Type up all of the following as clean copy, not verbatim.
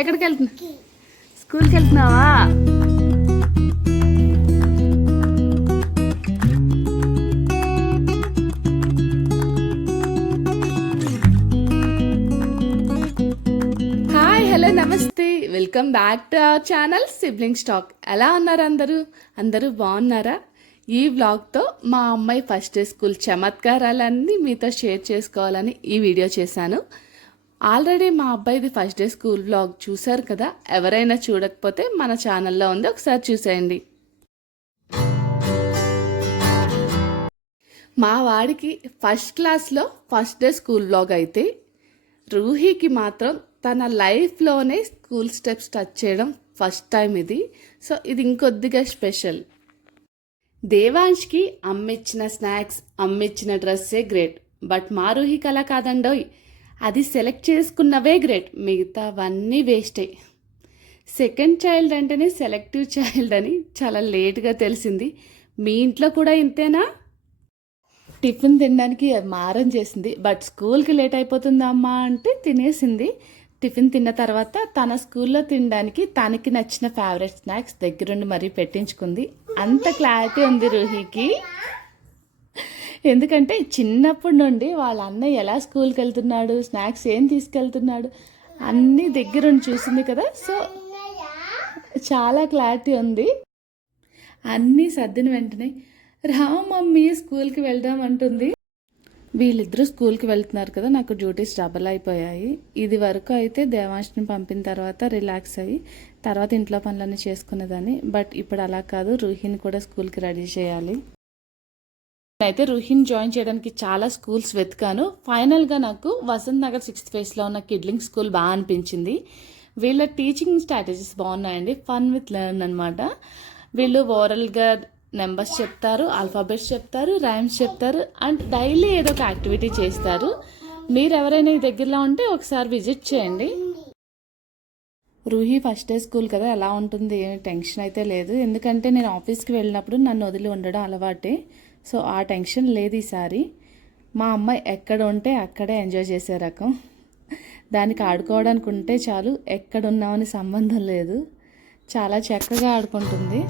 ఎక్కడికి వెళ్తున్నా? స్కూల్కి వెళ్తున్నావా? హాయ్, హలో, నమస్తే. Welcome back to our channel siblings talk. ఎలా ఉన్నారు అందరూ బాగున్నారా? ఈ వ్లాగ్తో మా అమ్మాయి ఫస్ట్ డే స్కూల్ చమత్కారాలన్నీ మీతో షేర్ చేసుకోవాలని ఈ వీడియో చేశాను. ఆల్రెడీ మా అబ్బాయిది ఫస్ట్ డే స్కూల్ వ్లాగ్ చూశారు కదా. ఎవరైనా చూడకపోతే మన ఛానల్లో ఉంది, ఒకసారి చూసేయండి. మా వాడికి ఫస్ట్ క్లాస్లో ఫస్ట్ డే స్కూల్ వ్లాగ్ అయితే, రూహీకి మాత్రం తన లైఫ్లోనే స్కూల్ స్టెప్స్ టచ్ చేయడం ఫస్ట్ టైం ఇది. సో ఇది ఇంకొద్దిగా స్పెషల్. దేవాంష్కి అమ్మిచ్చిన స్నాక్స్, అమ్మిచ్చిన డ్రెస్సే గ్రేట్. బట్ మా రూహీకి అలా కాదండోయ్. అది సెలెక్ట్ చేసుకున్నవే గ్రేట్, మిగతావన్నీ వేస్టే. సెకండ్ చైల్డ్ అంటేనే సెలెక్టివ్ చైల్డ్ అని చాలా లేట్గా తెలిసింది. మీ ఇంట్లో కూడా ఇంతేనా? టిఫిన్ తినడానికి మారం చేసింది, బట్ స్కూల్కి లేట్ అయిపోతుంది అమ్మా అంటే తినేసింది. టిఫిన్ తిన్న తర్వాత తన స్కూల్లో తినడానికి తనకి నచ్చిన ఫేవరెట్ స్నాక్స్ దగ్గరుండి మరీ పెట్టించుకుంది. అంత క్లారిటీ ఉంది రూహీకి. ఎందుకంటే చిన్నప్పటి నుండి వాళ్ళ అన్నయ్య ఎలా స్కూల్కి వెళ్తున్నాడు, స్నాక్స్ ఏం తీసుకెళ్తున్నాడు అన్నీ దగ్గరుండి చూసింది కదా. సో చాలా క్లారిటీ ఉంది. అన్నీ సర్దిన వెంటనే రా మమ్మీ స్కూల్కి వెళ్దాం అంటుంది. వీళ్ళిద్దరూ స్కూల్కి వెళ్తున్నారు కదా, నాకు డ్యూటీస్ డబల్ అయిపోయాయి. ఇది వరకు అయితే దేవాంష్ని పంపిన తర్వాత రిలాక్స్ అయ్యి తర్వాత ఇంట్లో పనులన్నీ చేసుకునేదాన్ని. బట్ ఇప్పుడు అలా కాదు, రూహీని కూడా స్కూల్కి రెడీ చేయాలి. అయితే రూహీని జాయిన్ చేయడానికి చాలా స్కూల్స్ వెతికాను. ఫైనల్గా నాకు వసంత్ నగర్ 6th ఫేజ్లో ఉన్న కిడ్లింగ్ స్కూల్ బాగా అనిపించింది. వీళ్ళ టీచింగ్ స్ట్రాటజీస్ బాగున్నాయండి, ఫన్ విత్ లెర్న్ అనమాట. వీళ్ళు ఓరల్గా నెంబర్స్ చెప్తారు, ఆల్ఫాబెట్స్ చెప్తారు, రైమ్స్ చెప్తారు, అండ్ డైలీ ఏదో ఒక యాక్టివిటీ చేస్తారు. మీరు ఎవరైనా ఈ దగ్గరలో ఉంటే ఒకసారి విజిట్ చేయండి. రూహీ ఫస్ట్ డే స్కూల్ కదా, ఎలా ఉంటుంది ఏమి టెన్షన్ అయితే లేదు. ఎందుకంటే నేను ఆఫీస్కి వెళ్ళినప్పుడు నన్ను వదిలి ఉండడం అలవాటే. సో ఆ టెన్షన్ లేదు ఈసారి. మా అమ్మాయి ఎక్కడ ఉంటే అక్కడే ఎంజాయ్ చేసే రకం. దానికి ఆడుకోవడానికి ఉంటే చాలు, ఎక్కడ ఉన్నామని సంబంధం లేదు. చాలా చక్కగా ఆడుకుంటుంది.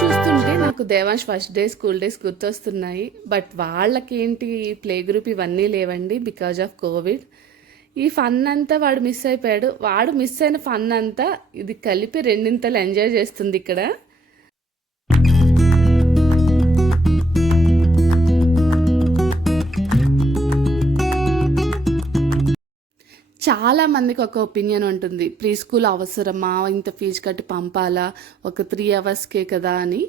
చూస్తుంటే నాకు Devansh first day school days గుర్తొస్తున్నాయి. బట్ వాళ్ళకి ఏంటి ప్లే గ్రూప్ ఇవన్నీ లేవండి బికాజ్ ఆఫ్ కోవిడ్. ఈ ఫన్ అంతా వాడు మిస్ అయిపోయాడు. వాడు మిస్ అయిన ఫన్ అంతా ఇది కలిపి రెండింతలు ఎంజాయ్ చేస్తుంది ఇక్కడ. చాలా మందికి ఒక ఒపీనియన్ ఉంటుంది, ప్రీ స్కూల్ అవసరమా, ఇంత ఫీజు కట్టి పంపాలా, ఒక 3 అవర్స్కే కదా అని.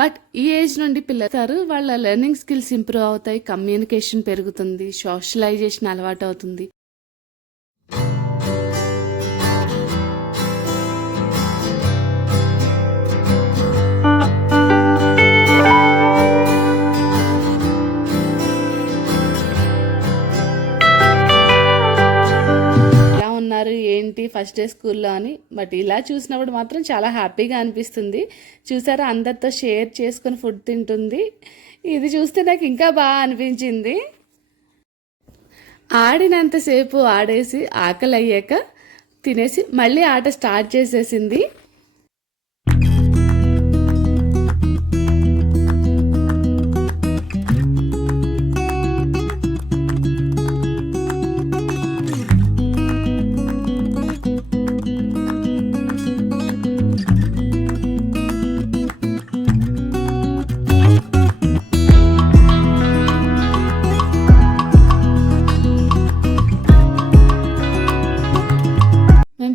బట్ ఈ ఏజ్ నుండి పిల్లలు వాళ్ళ లెర్నింగ్ స్కిల్స్ ఇంప్రూవ్ అవుతాయి, కమ్యూనికేషన్ పెరుగుతుంది, సోషలైజేషన్ అలవాటు అవుతుంది. ఏంటి ఫస్ట్ డే స్కూల్లో అని. బట్ ఇలా చూసినప్పుడు మాత్రం చాలా హ్యాపీగా అనిపిస్తుంది. చూసారా, అందరితో షేర్ చేసుకొని ఫుడ్ తింటుంది. ఇది చూస్తే నాకు ఇంకా బాగా అనిపించింది. ఆడినంతసేపు ఆడేసి ఆకలి అయ్యాక తినేసి మళ్ళీ ఆట స్టార్ట్ చేసేసింది.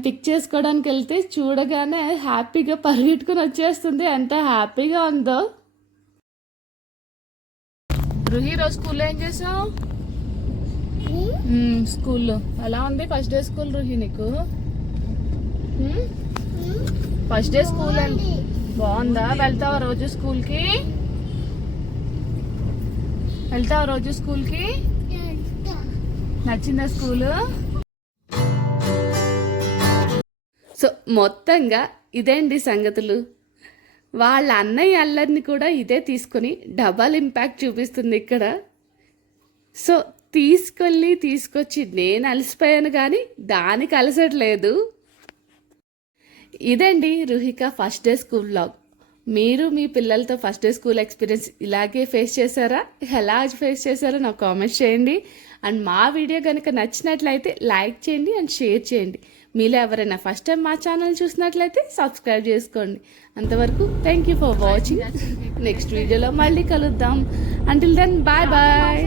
పిక్ చేసుకోవడానికి వెళ్తే చూడగానే హ్యాపీగా పరిగెట్టుకుని వచ్చేస్తుంది. ఎంత హ్యాపీగా ఉందో. రూహీ రోజు స్కూల్లో ఏం చేసావు? స్కూల్లో ఎలా ఉంది ఫస్ట్ డే స్కూల్ రూహీ నీకు? ఫస్ట్ డే స్కూల్ బాగుందా? వెళ్తావా రోజు స్కూల్కి? నచ్చిందా స్కూలు? సో మొత్తంగా ఇదేంటి సంగతులు. వాళ్ళ అన్నయ్య అల్లరిని కూడా ఇదే తీసుకొని డబల్ ఇంపాక్ట్ చూపిస్తుంది ఇక్కడ. సో తీసుకొచ్చి నేను అలసిపోయాను కానీ దానికి అలసట్లేదు. ఇదండి రుహిక ఫస్ట్ డే స్కూల్ వ్లాగ్. మీరు మీ పిల్లలతో ఫస్ట్ డే స్కూల్ ఎక్స్పీరియన్స్ ఇలాగే ఫేస్ చేశారా? ఎలా ఫేస్ చేశారో నాకు కామెంట్స్ చేయండి. అండ్ మా వీడియో కనుక నచ్చినట్లయితే లైక్ చేయండి అండ్ షేర్ చేయండి. మీలో ఎవరైనా ఫస్ట్ టైం మా ఛానల్ చూసినట్లయితే సబ్స్క్రైబ్ చేసుకోండి. అంతవరకు thank you for watching. Next వీడియోలో మళ్ళీ కలుద్దాం. Until then bye bye.